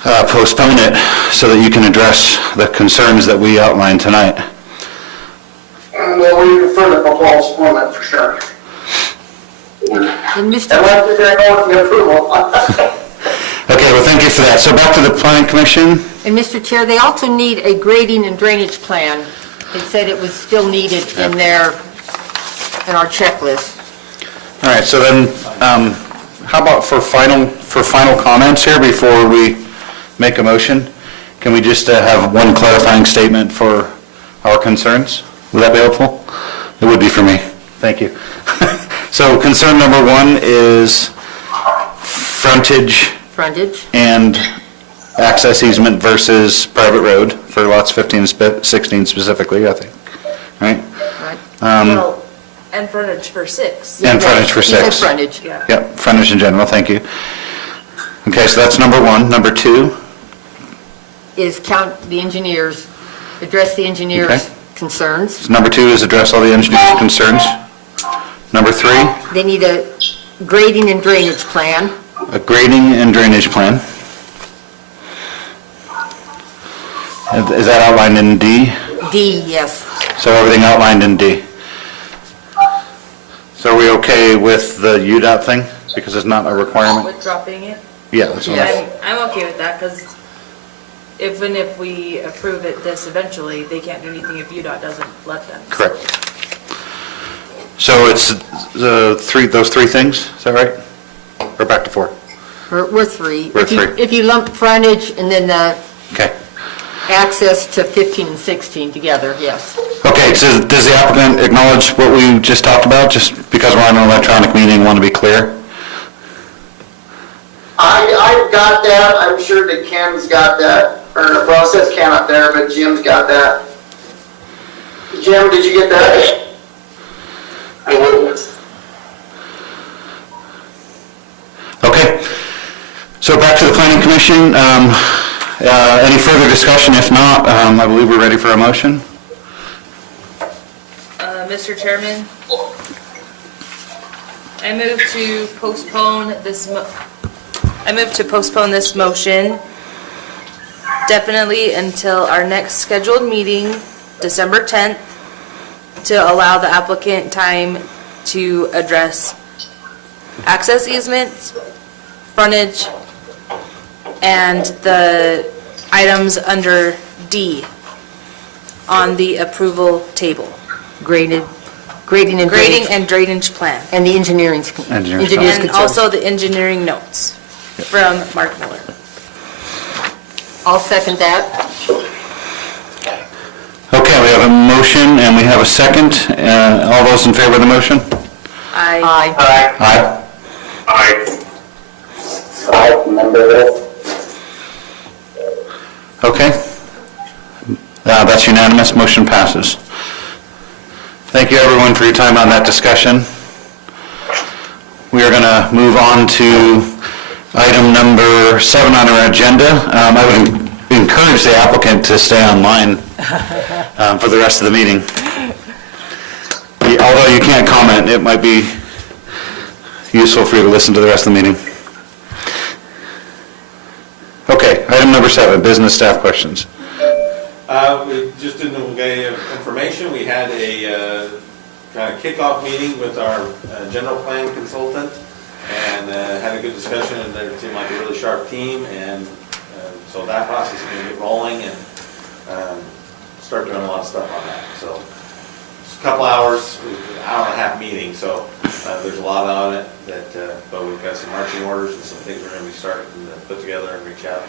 postpone it so that you can address the concerns that we outlined tonight. Well, we prefer the postpone it for sure. And Mr. Unless you're going with the approval. Okay, well, thank you for that. So back to the planning commission. And Mr. Chair, they also need a grading and drainage plan. They said it was still needed in in our checklist. All right, so then, how about for final comments here before we make a motion? Can we just have one clarifying statement for our concerns? Would that be helpful? It would be for me. Thank you. So concern number one is frontage Frontage. and access easement versus private road for lots 15 and 16 specifically, I think, right? Right. Well, and frontage for 6. And frontage for He said 6. frontage. Yeah. Yep, frontage in general, thank you. Okay, so that's number one. Number two, Is address the engineer's Okay. concerns. number two is address all the engineer's concerns. Number three, They need a grading and drainage plan. a grading and drainage plan. Is that outlined in D? D, yes. So everything outlined in D. So are we okay with the UDOT thing? Because it's not a requirement? With dropping it? Yeah, that's what Yes. I'm okay with that, because if we approve this eventually, they can't do anything if UDOT doesn't let them. correct. So it's those three things, is that right? Or back to four? We're three. We're If you- three. If you lump frontage and then Okay. access to 15 and 16 together, yes. Okay, so does the applicant acknowledge what we just talked about, just because we're on an electronic meeting, want to be clear? I've got that, I'm sure that Ken's got that, or, well, it says Ken up there, but Jim's got that. Jim, did you get that? I wouldn't. Okay, so back to the planning commission. Any further discussion? If not, I believe we're ready for a motion. Mr. Chairman, I move to postpone this motion definitely until our next scheduled meeting, December 10th, to allow the applicant time to address access easements, frontage, and the items under D on the approval table. Grading and Grading drainage. and drainage plan. And the engineering Engineer's concerns. And also the engineering notes from Mark Miller. I'll second that. Okay, we have a motion and we have a second. All those in favor of the motion? Aye. Aye. Aye, Member Hill. Okay. That's unanimous, motion passes. Thank you, everyone, for your time on that discussion. We are going to move on to item number 7 on our agenda. I would encourage the applicant to stay online for the rest of the meeting. Although you can't comment, it might be useful for you to listen to the rest of the meeting. Okay, item number 7, business staff questions. Just in the way of information, we had a kind of kickoff meeting with our general plan consultant and had a good discussion, and they seemed like a really sharp team, and so that process is going to get rolling and start doing a lot of stuff on that. So it's a couple hours, an hour and a half meeting, so there's a lot on it, but we've got some marching orders and some things we're going to be starting to put together and reach out.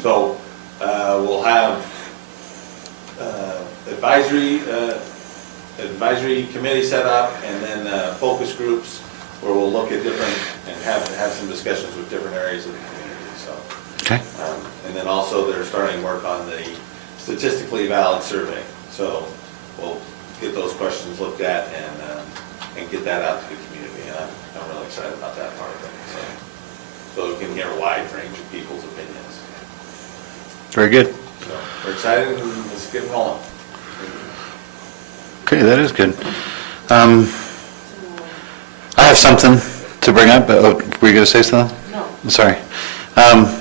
So we'll have advisory committee set up, and then focus groups where we'll look at different and have some discussions with different areas of the community. So, Okay. And then also they're starting work on the statistically valid survey. So we'll get those questions looked at and get that out to the community. And I'm really excited about that part of it. So we can hear a wide range of people's opinions. Very good. So we're excited and let's get rolling. Okay, that is good. I have something to bring up. Were you going to say something? No. Sorry.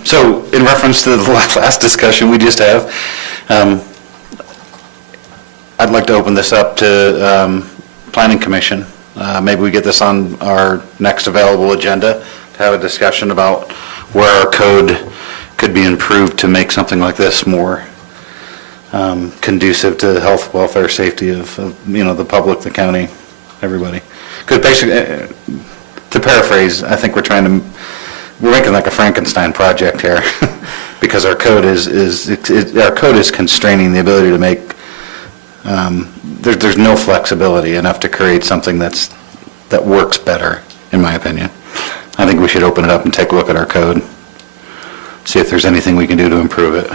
So in reference to the last discussion we just have, I'd like to open this up to Planning Commission. Maybe we get this on our next available agenda to have a discussion about where our code could be improved to make something like this more conducive to the health, welfare, safety of the public, the county, everybody. Because basically, to paraphrase, I think we're making like a Frankenstein project here, because our code is constraining the ability to make. There's no flexibility enough to create something that works better, in my opinion. I think we should open it up and take a look at our code, see if there's anything we can do to improve it.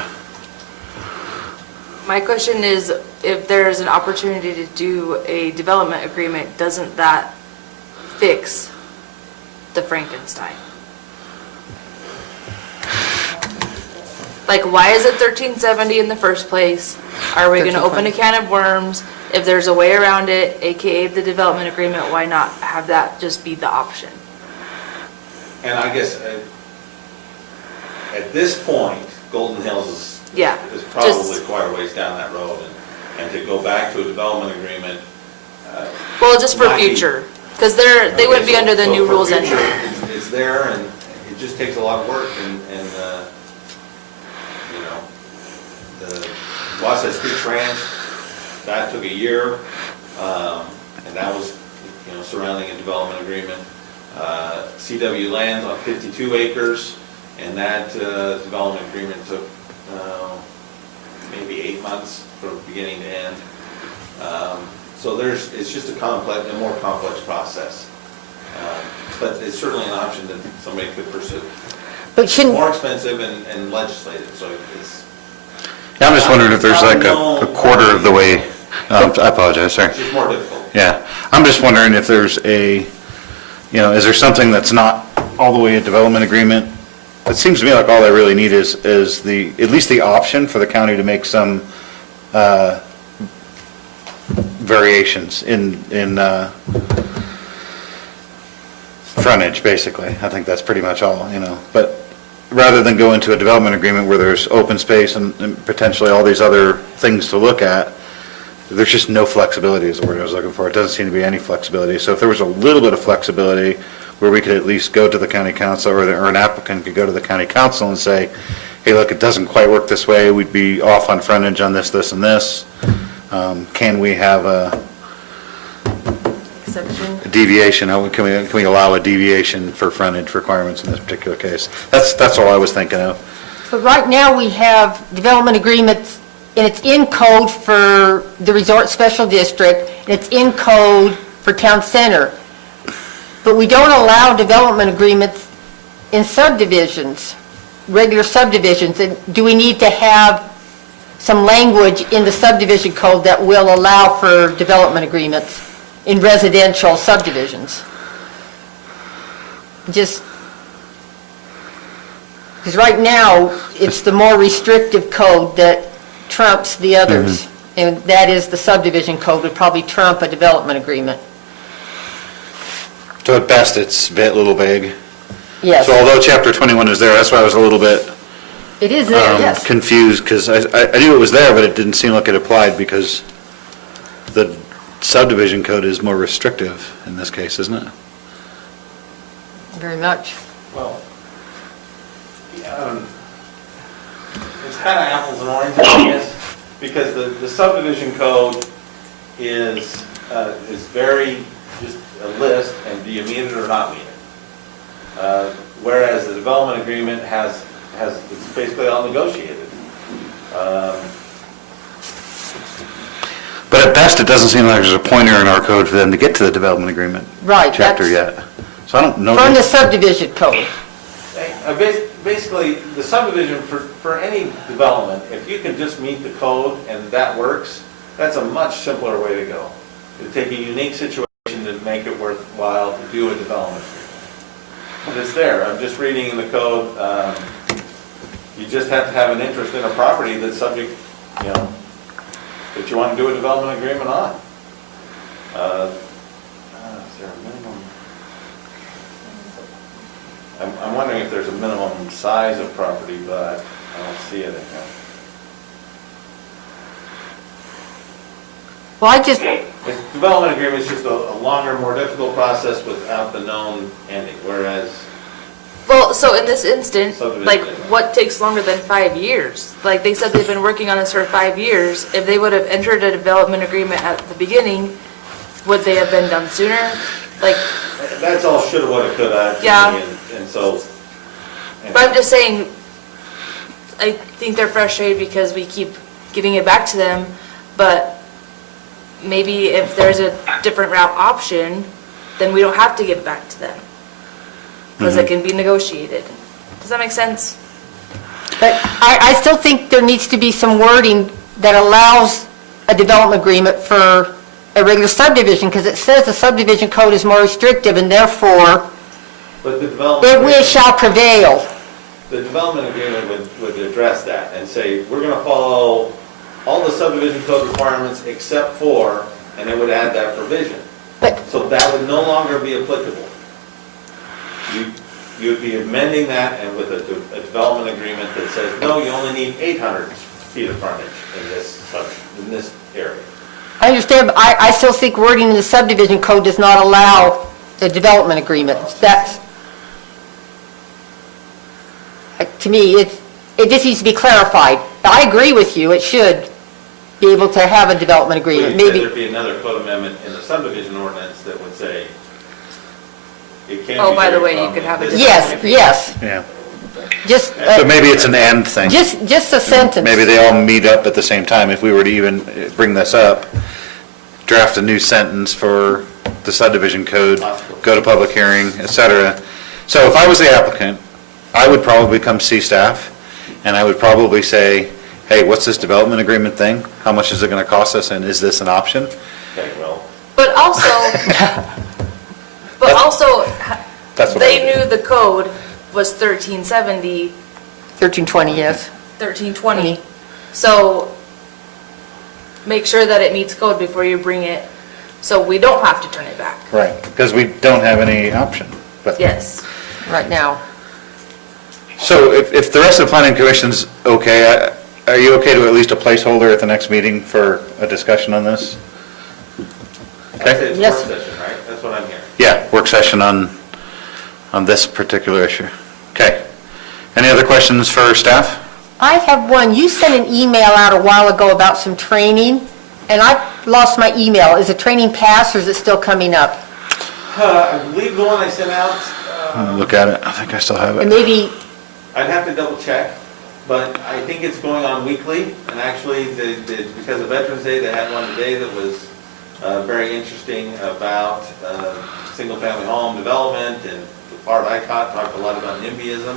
My question is, if there's an opportunity to do a development agreement, doesn't that fix the Frankenstein? Like, why is it 1370 in the first place? Are we gonna open a can of worms? If there's a way around it, AKA the development agreement, why not have that just be the option? And I guess at this point, Golden Hills is probably quite a ways down that road, and to go back to a development agreement. Well, just for future, because they wouldn't be under the new rules anyway. It's there, and it just takes a lot of work, and the Wasatch Creek Ranch, that took a year, and that was, surrounding a development agreement. CW Lands on 52 acres, and that development agreement took maybe 8 months from beginning to end. So it's just a more complex process. But it's certainly an option that somebody could pursue. But shouldn't, More expensive and legislative, so it's. Yeah, I'm just wondering if there's like a quarter of the way, I apologize, sorry. It's just more difficult. Yeah, I'm just wondering if there's is there something that's not all the way a development agreement? It seems to me like all I really need is at least the option for the county to make some variations in frontage, basically. I think that's pretty much all, but rather than go into a development agreement where there's open space and potentially all these other things to look at, there's just no flexibility is the word I was looking for. It doesn't seem to be any flexibility. So if there was a little bit of flexibility where we could at least go to the county council, or an applicant could go to the county council and say, hey, look, it doesn't quite work this way. We'd be off on frontage on this, this, and this. Can we have a deviation? Can we allow a deviation for frontage requirements in this particular case? That's all I was thinking of. but right now we have development agreements and it's in code for the Resort Special District, and it's in code for Town Center. But we don't allow development agreements in subdivisions, regular subdivisions. And do we need to have some language in the subdivision code that will allow for development agreements in residential subdivisions? Just, because right now, it's the more restrictive code that trumps the others. And that is the subdivision code would probably trump a development agreement. So at best, it's a little vague. Yes, So although chapter 21 is there, that's why I was a little bit it is there, yes. confused, because I knew it was there, but it didn't seem like it applied, because the subdivision code is more restrictive in this case, isn't it? Very much. Well, it's kind of apples and oranges, I guess, because the subdivision code is very, just a list, and do you meet it or not meet it? Whereas the development agreement it's basically all negotiated. But at best, it doesn't seem like there's a pointer in our code for them to get to the development agreement Right, chapter that's- yet. So I don't know. From the subdivision code. Basically, the subdivision for any development, if you can just meet the code and that works, that's a much simpler way to go. To take a unique situation to make it worthwhile to do a development agreement. But it's there, I'm just reading in the code, you just have to have an interest in a property that's subject, that you want to do a development agreement on. Is there a minimum? I'm wondering if there's a minimum size of property, but I don't see it in here. Well, I just, Development agreement is just a longer, more difficult process without the known ending, whereas, Well, so in this instance, Subdivision. like, what takes longer than 5 years? Like, they said they've been working on this for 5 years. If they would have entered a development agreement at the beginning, would they have been done sooner? Like, that's all shoulda, woulda, coulda. Yeah. And so. but I'm just saying, I think they're frustrated because we keep giving it back to them, but maybe if there's a different route option, then we don't have to give it back to them. Because it can be negotiated. Does that make sense? but I still think there needs to be some wording that allows a development agreement for a regular subdivision, because it says the subdivision code is more restrictive, and therefore, But the development. it will shall prevail. The development agreement would address that and say, we're gonna follow all the subdivision code requirements except for, and it would add that provision. But, So that would no longer be applicable. You'd be amending that and with a development agreement that says, no, you only need 800 feet of frontage in this area. I understand, but I still think wording in the subdivision code does not allow the development agreement. That's, to me, it just needs to be clarified. I agree with you, it should be able to have a development Well, agreement, you said maybe. there'd be another code amendment in the subdivision ordinance that would say, it can't be. Oh, by the way, very you could have a common. Yes, yes, Yeah. just, So maybe it's an and thing. just a sentence. Maybe they all meet up at the same time. If we were to even bring this up, draft a new sentence for the subdivision code, go to public hearing, et cetera. So if I was the applicant, I would probably come see staff, and I would probably say, hey, what's this development agreement thing? How much is it going to cost us, and is this an option? Okay, well, But also, That's what I they would do. knew the code was 1370, 1320, yes. 1320. So make sure that it meets code before you bring it, so we don't have to turn it back. Right, because we don't have any option. But Yes. Right now. So if the rest of the planning commission's okay, are you okay to at least a placeholder at the next meeting for a discussion on this? I'd say it's Yes. work session, right? That's what I'm hearing. Yeah, work session on this particular issue. Okay. Any other questions for staff? I have one. You sent an email out a while ago about some training, and I lost my email. Is the training passed, or is it still coming up? I believe the one I sent out, Look at it. I think I still have And it. maybe, I'd have to double check. but I think it's going on weekly, and actually, because of Veterans Day, they had one today that was very interesting about single-family home development, and the part I caught talked a lot about NIMBYism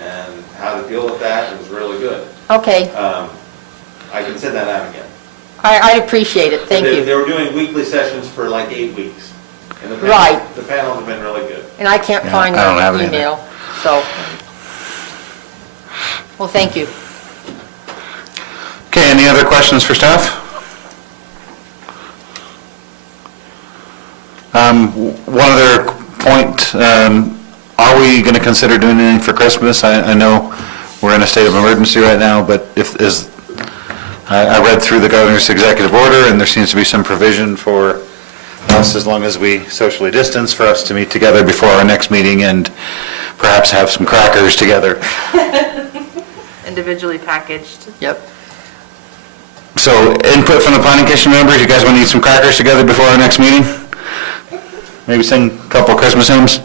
and how to deal with that. It was really good. Okay, I can send that out again. I appreciate it, thank They you. were doing weekly sessions for like 8 weeks. And Right. The panels have been really good. And I can't Yeah, find I don't have the it either. email, so. Well, thank you. Okay, any other questions for staff? One other point, are we going to consider doing anything for Christmas? I know we're in a state of emergency right now, but I read through the governor's executive order, and there seems to be some provision for us, as long as we socially distance, for us to meet together before our next meeting and perhaps have some crackers together. Individually packaged. Yep. So input from the planning commission members, you guys want to eat some crackers together before our next meeting? Maybe sing a couple Christmas hymns?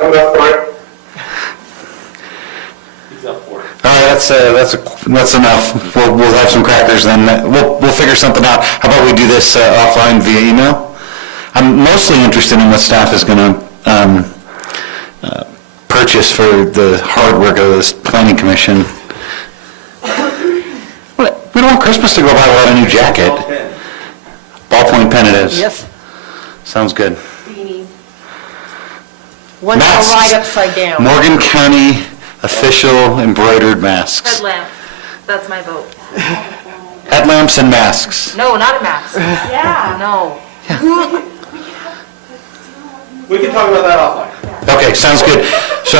I'm up for it. He's up for it. All right, that's enough. We'll have some crackers then. We'll figure something out. How about we do this offline via email? I'm mostly interested in what staff is going to purchase for the hard work of this planning commission. We don't want Christmas to go by without a new jacket. Okay. Ballpoint pen it is. Yes. Sounds good. One fell Masks. right upside down. Morgan County official embroidered masks. Headlamp, that's my vote. Headlamps and masks. No, not a mask. Yeah. No. We can talk about that offline. Okay, sounds good. So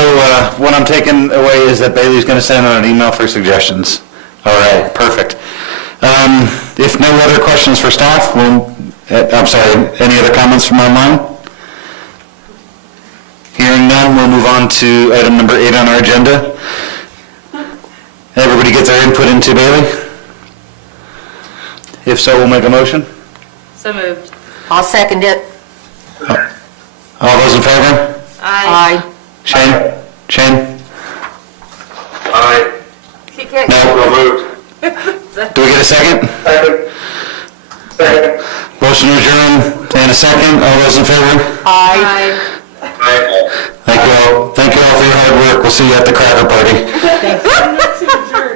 what I'm taking away is that Bailey's going to send out an email for suggestions. All right, perfect. If no other questions for staff, I'm sorry, any other comments from online? Hearing none, we'll move on to item number 8 on our agenda. Everybody get their input into Bailey? If so, we'll make a motion. So moved. I'll second it. All those in favor? Aye. Shane? Shane? Aye. He can't. No. So moved. Do we get a second? Second. Motion to adjourn and a second. All those in favor? Aye. Aye. Thank you all for your hard work. We'll see you at the cracker party. Thank you.